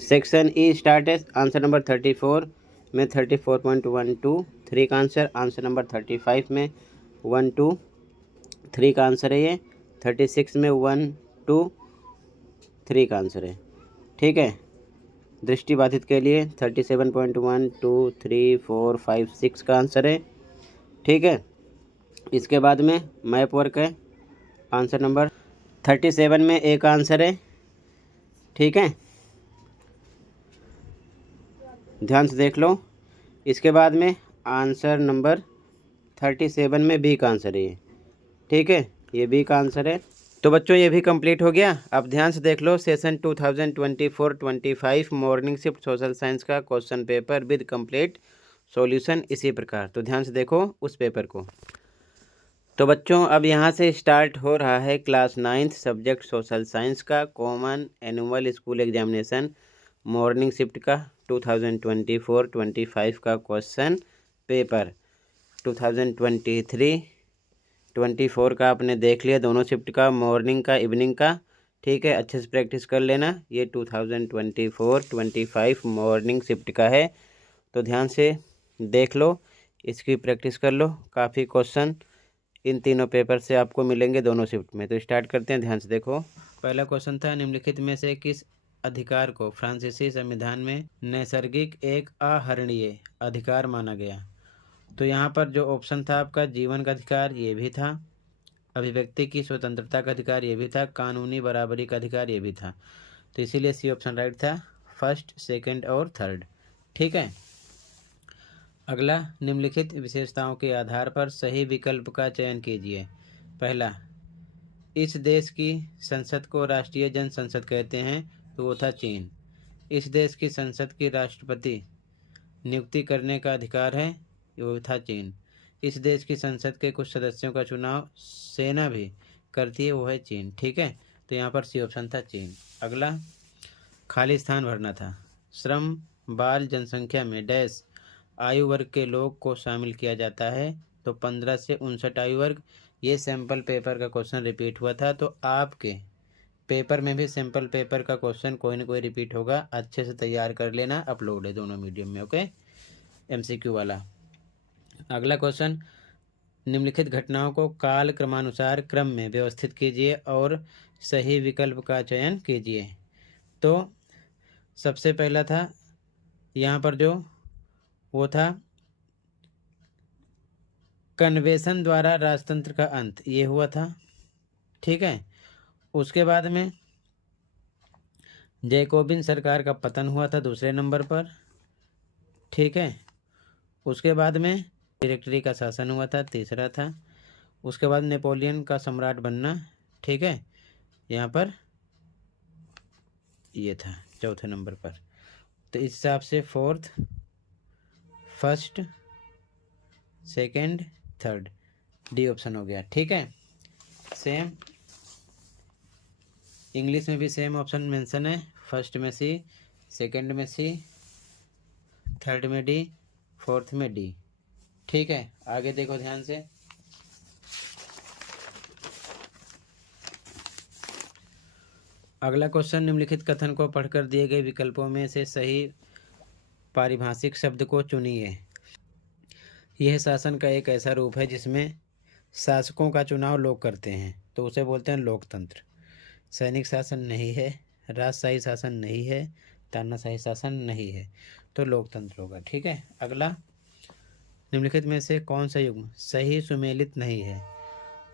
सेक्शन ई स्टार्ट है, आंसर नंबर 34 में 34.12 3 का आंसर। आंसर नंबर 35 में 1 2 3 का आंसर है ये। 36 में 1 2 3 का आंसर है। ठीक है, दृष्टिबाधित के लिए 37.1 2 3 4 5 6 का आंसर है। ठीक है, इसके बाद में मैप वर्क है, आंसर नंबर 37 में एक आंसर है। ठीक है, ध्यान से देख लो। इसके बाद में आंसर नंबर 37 में बी का आंसर है ये। ठीक है, ये बी का आंसर है। तो बच्चों ये भी कंप्लीट हो गया। अब ध्यान से देख लो, session 2024-25 morning shift social science का question paper with complete solution इसी प्रकार। तो ध्यान से देखो उस पेपर को। तो बच्चों अब यहाँ से स्टार्ट हो रहा है class 9th subject social science का common annual school examination morning shift का 2024-25 का क्वेश्चन पेपर 2023-24 का आपने देख लिया, दोनों शिफ्ट का, मॉर्निंग का इवनिंग का। ठीक है, अच्छे से प्रैक्टिस कर लेना। ये 2024-25 मॉर्निंग शिफ्ट का है, तो ध्यान से देख लो, इसकी प्रैक्टिस कर लो। काफ़ी क्वेश्चन इन तीनों पेपर से आपको मिलेंगे दोनों शिफ्ट में। तो स्टार्ट करते हैं, ध्यान से देखो। पहला क्वेश्चन था, निम्नलिखित में से किस अधिकार को फ्रांसीसी संविधान में नैसर्गिक एक आहरणीय अधिकार माना गया? तो यहाँ पर जो ऑप्शन था आपका, जीवन का अधिकार ये भी था, अभिव्यक्ति की स्वतंत्रता का अधिकार ये भी था, कानूनी बराबरी का अधिकार ये भी था। तो इसीलिए सी ऑप्शन राइट था, फर्स्ट, सेकंड और थर्ड। ठीक है। अगला, निम्नलिखित विशेषताओं के आधार पर सही विकल्प का चयन कीजिए। पहला, इस देश की संसद को राष्ट्रीय जन संसद कहते हैं, तो वो था चीन। इस देश की संसद की राष्ट्रपति नियुक्ति करने का अधिकार है, वो था चीन। इस देश की संसद के कुछ सदस्यों का चुनाव सेना भी करती है, वो है चीन। ठीक है, तो यहाँ पर सी ऑप्शन था चीन। अगला, खाली स्थान भरना था। श्रम बाल जनसंख्या में डैश आयु वर्ग के लोग को शामिल किया जाता है, तो 15 से 59 आयु वर्ग। ये सैम्पल पेपर का क्वेश्चन रिपीट हुआ था, तो आपके पेपर में भी सैम्पल पेपर का क्वेश्चन कोई ना कोई रिपीट होगा, अच्छे से तैयार कर लेना, अपलोड है दोनों मीडियम में। ओके, एमसीक्यू वाला। अगला क्वेश्चन, निम्नलिखित घटनाओं को काल क्रमानुसार क्रम में व्यवस्थित कीजिए और सही विकल्प का चयन कीजिए। तो सबसे पहला था यहाँ पर जो वो था, कन्वेंशन द्वारा राजतंत्र का अंत, ये हुआ था। ठीक है, उसके बाद में जैकोबिन सरकार का पतन हुआ था दूसरे नंबर पर। ठीक है, उसके बाद में डायरेक्टरी का शासन हुआ था, तीसरा था। उसके बाद नेपोलियन का सम्राट बनना। ठीक है, यहाँ पर ये था चौथे नंबर पर। तो इस हिसाब से fourth, first, second, third, D option हो गया। ठीक है, सेम इंग्लिश में भी सेम ऑप्शन मेंशन है, फर्स्ट में सी, सेकंड में सी, थर्ड में डी, फोर्थ में डी। ठीक है, आगे देखो ध्यान से। अगला क्वेश्चन, निम्नलिखित कथन को पढ़कर दिए गए विकल्पों में से सही पारिभाषिक शब्द को चुनिए। यह शासन का एक ऐसा रूप है जिसमें शासकों का चुनाव लोग करते हैं, तो उसे बोलते हैं लोकतंत्र। सैनिक शासन नहीं है, राजशाही शासन नहीं है, तानाशाही शासन नहीं है, तो लोकतंत्र होगा। ठीक है। अगला, निम्नलिखित में से कौन सा युग्म सही सुमेलित नहीं है?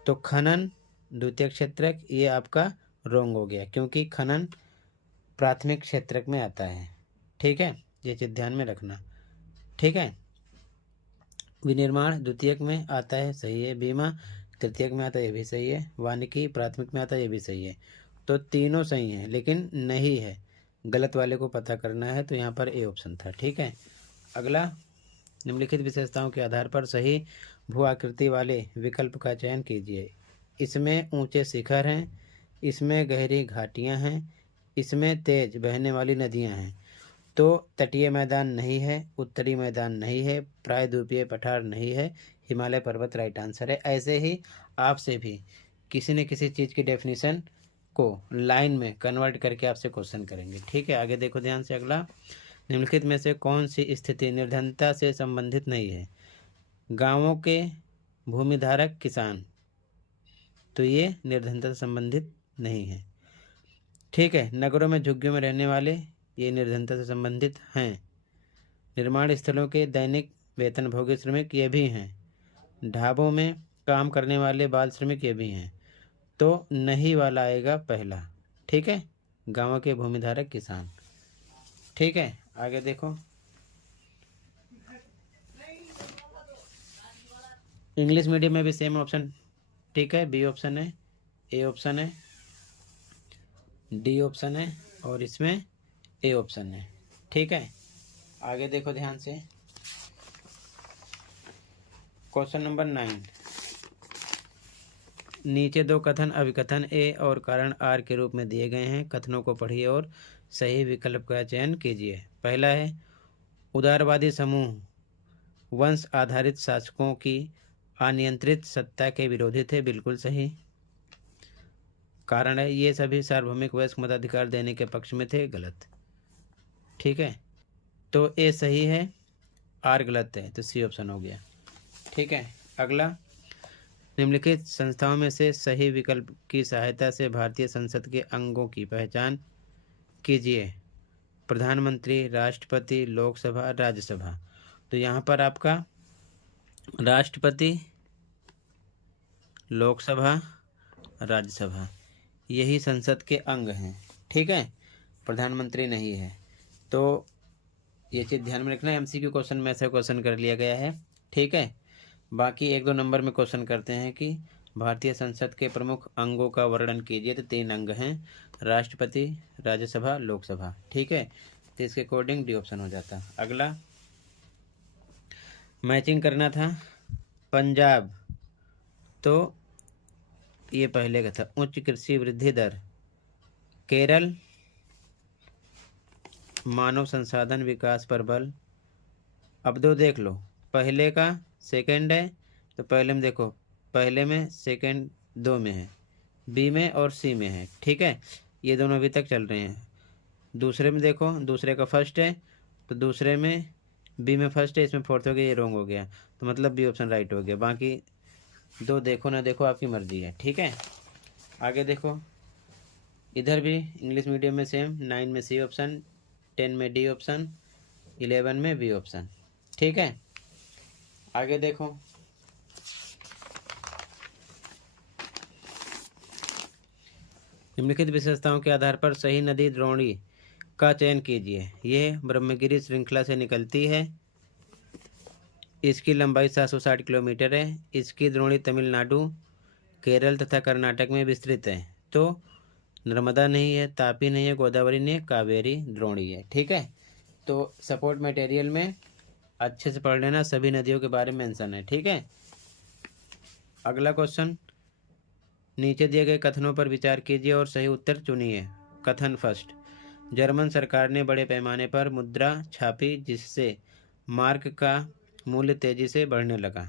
तो खनन, द्वितीय क्षेत्रक, ये आपका रोंग हो गया, क्योंकि खनन प्राथमिक क्षेत्रक में आता है। ठीक है, ये चीज ध्यान में रखना। ठीक है, विनिर्माण द्वितीयक में आता है, सही है। बीमा तृतीयक में आता है, ये भी सही है। वानिकी प्राथमिक में आता है, ये भी सही है। तो तीनों सही हैं, लेकिन नहीं है, गलत वाले को पता करना है, तो यहाँ पर ए ऑप्शन था। ठीक है। अगला, निम्नलिखित विशेषताओं के आधार पर सही भू आकृति वाले विकल्प का चयन कीजिए। इसमें ऊंचे शिखर हैं, इसमें गहरी घाटियां हैं, इसमें तेज बहने वाली नदियां हैं। तो तटीय मैदान नहीं है, उत्तरी मैदान नहीं है, प्रायद्वीपीय पठार नहीं है, हिमालय पर्वत राइट आंसर है। ऐसे ही आपसे भी किसी न किसी चीज़ की डेफिनेशन को लाइन में कन्वर्ट करके आपसे क्वेश्चन करेंगे। ठीक है, आगे देखो ध्यान से। अगला, निम्नलिखित में से कौन सी स्थिति निर्धनता से संबंधित नहीं है? गांवों के भूमिधारक किसान, तो ये निर्धनता से संबंधित नहीं है। ठीक है, नगरों में झुग्गियों में रहने वाले, ये निर्धनता से संबंधित हैं। निर्माण स्थलों के दैनिक वेतनभोगी श्रमिक, ये भी हैं। ढाबों में काम करने वाले बाल श्रमिक, ये भी हैं। तो नहीं वाला आएगा पहला। ठीक है, गांवों के भूमिधारक किसान। ठीक है, आगे देखो। इंग्लिश मीडियम में भी सेम ऑप्शन। ठीक है, बी ऑप्शन है, ए ऑप्शन है, डी ऑप्शन है, और इसमें ए ऑप्शन है। ठीक है, आगे देखो ध्यान से। क्वेश्चन नंबर 9, नीचे दो कथन अभिकथन ए और कारण आर के रूप में दिए गए हैं। कथनों को पढ़िए और सही विकल्प का चयन कीजिए। पहला है उदारवादी समूह वंश आधारित शासकों की अनियंत्रित सत्ता के विरोधी थे। बिल्कुल सही। कारण है ये सभी सार्वभौमिक वयस्क मताधिकार देने के पक्ष में थे। गलत। ठीक है, तो ए सही है, आर गलत है, तो सी ऑप्शन हो गया। ठीक है, अगला निम्नलिखित संस्थाओं में से सही विकल्प की सहायता से भारतीय संसद के अंगों की पहचान कीजिए। प्रधानमंत्री, राष्ट्रपति, लोकसभा, राज्यसभा। तो यहाँ पर आपका राष्ट्रपति, लोकसभा, राज्यसभा यही संसद के अंग हैं। ठीक है, प्रधानमंत्री नहीं है। तो ये चीज़ ध्यान में रखना। एमसीक्यू क्वेश्चन में ऐसा क्वेश्चन कर लिया गया है। ठीक है, बाकी एक दो नंबर में क्वेश्चन करते हैं कि भारतीय संसद के प्रमुख अंगों का वर्णन कीजिए। तो 3 अंग हैं, राष्ट्रपति, राज्यसभा, लोकसभा। ठीक है, तो इसके अकॉर्डिंग डी ऑप्शन हो जाता। अगला मैचिंग करना था पंजाब, तो ये पहले का था उच्च कृषि वृद्धि दर। केरल मानव संसाधन विकास पर बल। अब दो देख लो, पहले का सेकंड है, तो पहले में देखो, पहले में सेकंड 2 में है, बी में और सी में है। ठीक है, ये दोनों अभी तक चल रहे हैं। दूसरे में देखो, दूसरे का फर्स्ट है, तो दूसरे में बी में फर्स्ट है, इसमें फोर्थ हो गया, ये रॉन्ग हो गया, तो मतलब बी ऑप्शन राइट हो गया। बाकी दो देखो ना देखो आपकी मर्जी है। ठीक है, आगे देखो, इधर भी इंग्लिश मीडियम में सेम, 9 में सी ऑप्शन, 10 में डी ऑप्शन, 11 में बी ऑप्शन। ठीक है, आगे देखो, निम्नलिखित विशेषताओं के आधार पर सही नदी द्रोणी का चयन कीजिए। यह ब्रह्मगिरी श्रृंखला से निकलती है। इसकी लंबाई 760 किलोमीटर है। इसकी द्रोणी तमिलनाडु, केरल तथा कर्नाटक में विस्तृत है। तो नर्मदा नहीं है, तापी नहीं है, गोदावरी नहीं है, कावेरी द्रोणी है। ठीक है, तो सपोर्ट मटेरियल में अच्छे से पढ़ लेना, सभी नदियों के बारे में मेंशन है। ठीक है, अगला क्वेश्चन, नीचे दिए गए कथनों पर विचार कीजिए और सही उत्तर चुनिए। कथन फर्स्ट, जर्मन सरकार ने बड़े पैमाने पर मुद्रा छापी जिससे मार्क का मूल्य तेजी से बढ़ने लगा।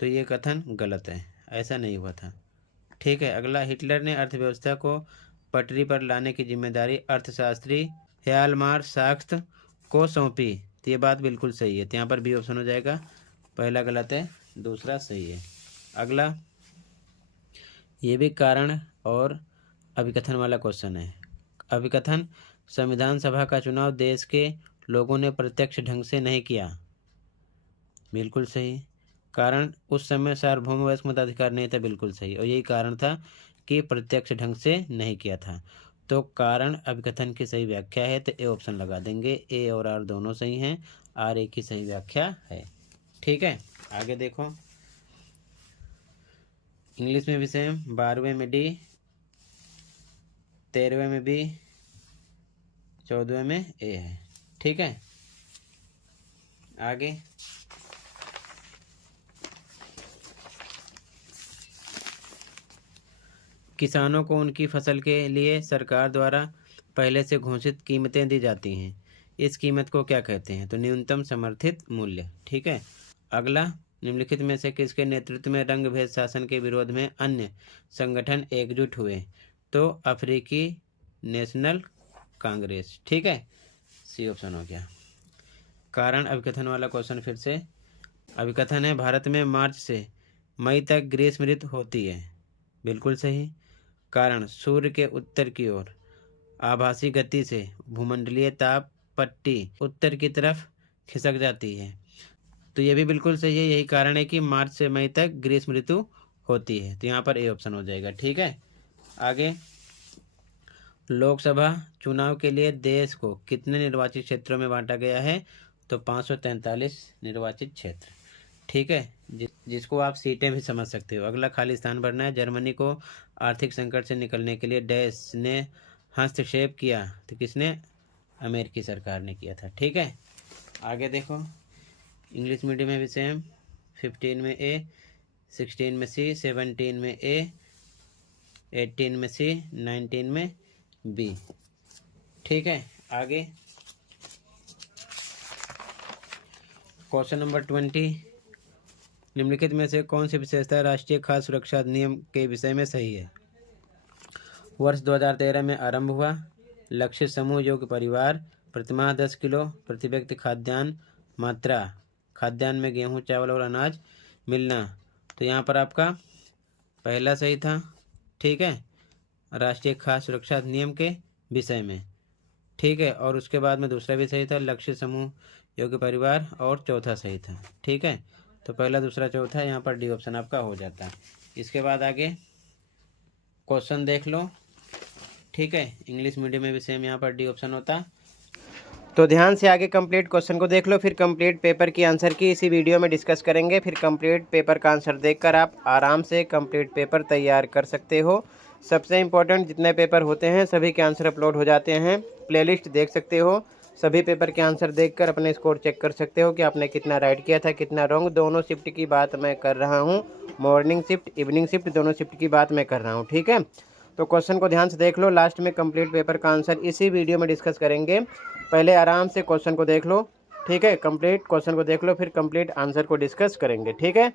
तो ये कथन गलत है, ऐसा नहीं हुआ था। ठीक है, अगला, हिटलर ने अर्थव्यवस्था को पटरी पर लाने की जिम्मेदारी अर्थशास्त्री ह्यालमार साख्त को सौंपी। तो ये बात बिल्कुल सही है, तो यहाँ पर बी ऑप्शन हो जाएगा। पहला गलत है, दूसरा सही है। अगला, ये भी कारण और अभिकथन वाला क्वेश्चन है। अभिकथन, संविधान सभा का चुनाव देश के लोगों ने प्रत्यक्ष ढंग से नहीं किया। बिल्कुल सही। कारण, उस समय सार्वभौम वयस्क मताधिकार नहीं था। बिल्कुल सही, और यही कारण था कि प्रत्यक्ष ढंग से नहीं किया था। तो कारण अभिकथन की सही व्याख्या है, तो ए ऑप्शन लगा देंगे। ए और आर दोनों सही हैं, आर ए की सही व्याख्या है। ठीक है, आगे देखो, इंग्लिश में भी सेम, 12वें में डी, 13वें में बी, 14वें में ए है। ठीक है, आगे किसानों को उनकी फसल के लिए सरकार द्वारा पहले से घोषित कीमतें दी जाती हैं। इस कीमत को क्या कहते हैं? तो न्यूनतम समर्थित मूल्य। ठीक है, अगला, निम्नलिखित में से किसके नेतृत्व में रंग भेद शासन के विरोध में अन्य संगठन एकजुट हुए? तो अफ्रीकी नेशनल कांग्रेस। ठीक है, सी ऑप्शन हो गया। कारण अभिकथन वाला क्वेश्चन फिर से, अभिकथन है भारत में मार्च से मई तक ग्रीष्म ऋतु होती है। बिल्कुल सही। कारण, सूर्य के उत्तर की ओर आभासी गति से भूमंडलीय ताप पट्टी उत्तर की तरफ खिसक जाती है। तो ये भी बिल्कुल सही है, यही कारण है कि मार्च से मई तक ग्रीष्म ऋतु होती है। तो यहाँ पर ए ऑप्शन हो जाएगा। ठीक है, आगे, लोकसभा चुनाव के लिए देश को कितने निर्वाचित क्षेत्रों में बांटा गया है? तो 543 निर्वाचित क्षेत्र। ठीक है, जिसको आप सीटें भी समझ सकते हो। अगला, खाली स्थान भरना है। जर्मनी को आर्थिक संकट से निकलने के लिए डैश ने हस्तक्षेप किया। तो किसने? अमेरिकी सरकार ने किया था। ठीक है, आगे देखो, इंग्लिश मीडियम में भी सेम, 15 में ए, 16 में सी, 17 में ए, 18 में सी, 19 में बी। ठीक है, आगे क्वेश्चन नंबर 20, निम्नलिखित में से कौन सी विशेषता राष्ट्रीय खाद्य सुरक्षा अधिनियम के विषय में सही है? वर्ष 2013 में आरंभ हुआ। लक्ष्य समूह योग्य परिवार, प्रतिमाह 10 किलो प्रति व्यक्ति खाद्यान्न मात्रा, खाद्यान्न में गेहूं, चावल और अनाज मिलना। तो यहाँ पर आपका पहला सही था। ठीक है, राष्ट्रीय खाद्य सुरक्षा अधिनियम के विषय में। ठीक है, और उसके बाद में दूसरा भी सही था, लक्ष्य समूह योग्य परिवार, और चौथा सही था। ठीक है, तो पहला, दूसरा, चौथा, यहाँ पर डी ऑप्शन आपका हो जाता है। इसके बाद आगे क्वेश्चन देख लो। ठीक है, इंग्लिश मीडियम में भी सेम यहाँ पर डी ऑप्शन होता। तो ध्यान से आगे कंप्लीट क्वेश्चन को देख लो, फिर कंप्लीट पेपर की आंसर की इसी वीडियो में डिस्कस करेंगे। फिर कंप्लीट पेपर का आंसर देखकर आप आराम से कंप्लीट पेपर तैयार कर सकते हो। सबसे इम्पोर्टेंट जितने पेपर होते हैं सभी के आंसर अपलोड हो जाते हैं, प्लेलिस्ट देख सकते हो। सभी पेपर के आंसर देखकर अपने स्कोर चेक कर सकते हो कि आपने कितना राइट किया था, कितना रॉन्ग। दोनों शिफ्ट की बात मैं कर रहा हूँ, मॉर्निंग शिफ्ट, इवनिंग शिफ्ट, दोनों शिफ्ट की बात मैं कर रहा हूँ। ठीक है, तो क्वेश्चन को ध्यान से देख लो, लास्ट में कंप्लीट पेपर का आंसर इसी वीडियो में डिस्कस करेंगे। पहले आराम से क्वेश्चन को देख लो। ठीक है, कंप्लीट क्वेश्चन को देख लो, फिर कंप्लीट आंसर को डिस्कस करेंगे। ठीक है,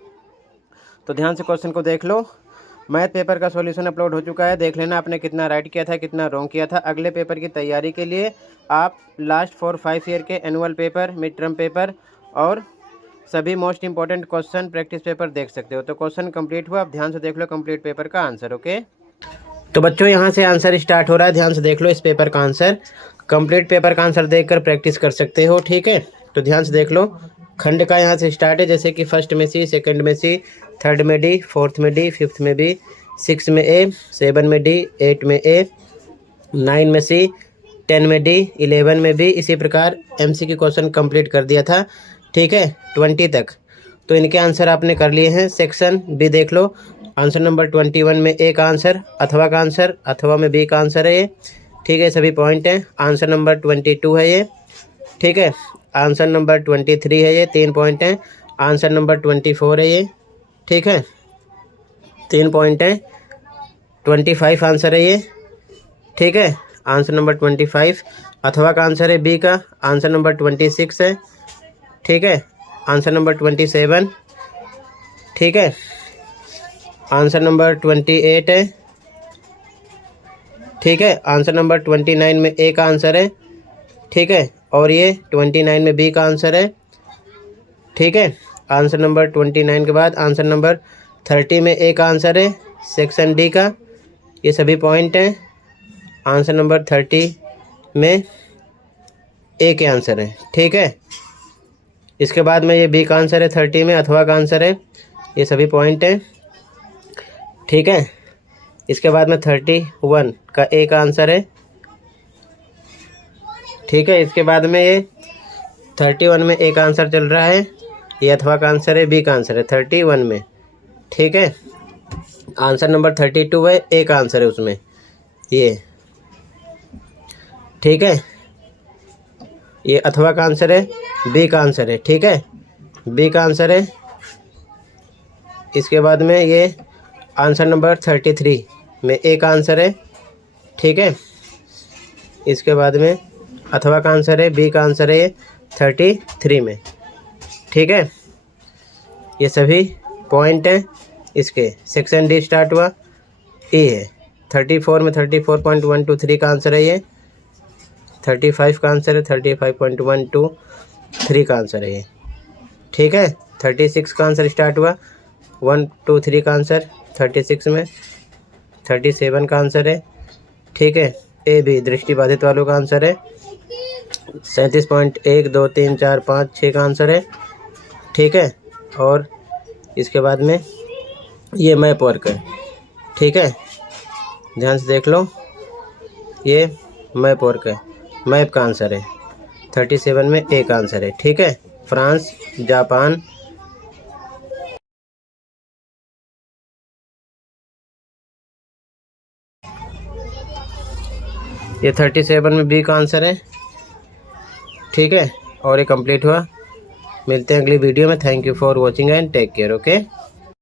तो ध्यान से क्वेश्चन को देख लो। मैथ पेपर का सॉल्यूशन अपलोड हो चुका है, देख लेना आपने कितना राइट किया था, कितना रॉन्ग किया था। अगले पेपर की तैयारी के लिए आप लास्ट 4-5 ईयर के annual paper, mid term paper और सभी most important question practice paper देख सकते हो। तो क्वेश्चन कंप्लीट हुआ, अब ध्यान से देख लो कंप्लीट पेपर का आंसर। ओके, तो बच्चों यहाँ से आंसर स्टार्ट हो रहा है, ध्यान से देख लो इस पेपर का आंसर। कंप्लीट पेपर का आंसर देखकर प्रैक्टिस कर सकते हो। ठीक है, तो ध्यान से देख लो, खंड का यहाँ से स्टार्ट है, जैसे कि फर्स्ट में सी, सेकंड में सी, थर्ड में डी, फोर्थ में डी, फिफ्थ में बी, 6 में ए, 7 में डी, 8 में ए, 9 में सी, 10 में डी, 11 में बी। इसी प्रकार MCQ क्वेश्चन कंप्लीट कर दिया था। ठीक है, 20 तक। तो इनके आंसर आपने कर लिए हैं। सेक्शन बी देख लो, आंसर नंबर 21 में ए का आंसर, अथवा का आंसर, अथवा में बी का आंसर है ये। ठीक है, सभी पॉइंट हैं। आंसर नंबर 22 है ये। ठीक है, आंसर नंबर 23 है ये, 3 पॉइंट हैं। आंसर नंबर 24 है ये। ठीक है, 3 पॉइंट हैं। 25 आंसर है ये। ठीक है, आंसर नंबर 25 अथवा का आंसर है बी का। आंसर नंबर 26 है। ठीक है, आंसर नंबर 27। ठीक है, आंसर नंबर 28 है। ठीक है, आंसर नंबर 29 में ए का आंसर है। ठीक है, और ये 29 में बी का आंसर है। ठीक है, आंसर नंबर 29 के बाद आंसर नंबर 30 में ए का आंसर है, सेक्शन डी का। ये सभी पॉइंट हैं। आंसर नंबर 30 में ए के आंसर है। ठीक है, इसके बाद में ये बी का आंसर है, 30 में अथवा का आंसर है। ये सभी पॉइंट हैं। ठीक है, इसके बाद में 31 का ए का आंसर है। ठीक है, इसके बाद में ये 31 में ए का आंसर चल रहा है, ये अथवा का आंसर है, बी का आंसर है 31 में। ठीक है, आंसर नंबर 32 है, ए का आंसर है उसमें ये। ठीक है, ये अथवा का आंसर है, बी का आंसर है। ठीक है, बी का आंसर है। इसके बाद में ये आंसर नंबर 33 में ए का आंसर है। ठीक है, इसके बाद में अथवा का आंसर है, बी का आंसर है 33 में। ठीक है, ये सभी पॉइंट हैं इसके। सेक्शन डी स्टार्ट हुआ, ए है 34 में 34.123 का आंसर है ये। 35 का आंसर है, 35.123 का आंसर है ये। ठीक है, 36 का आंसर स्टार्ट हुआ, 1 2 3 का आंसर 36 में। 37 का आंसर है। ठीक है, ए भी दृष्टिबाधित वालों का आंसर है। 37.1 2 3 4 5 6 का आंसर है। ठीक है, और इसके बाद में ये मैप वर्क है। ठीक है, ध्यान से देख लो, ये मैप वर्क है, मैप का आंसर है। 37 में ए का आंसर है। ठीक है, फ्रांस, जापान, ये 37 में बी का आंसर है। ठीक है, और ये कंप्लीट हुआ। मिलते हैं अगली वीडियो में। Thank you for watching and take care. Okay.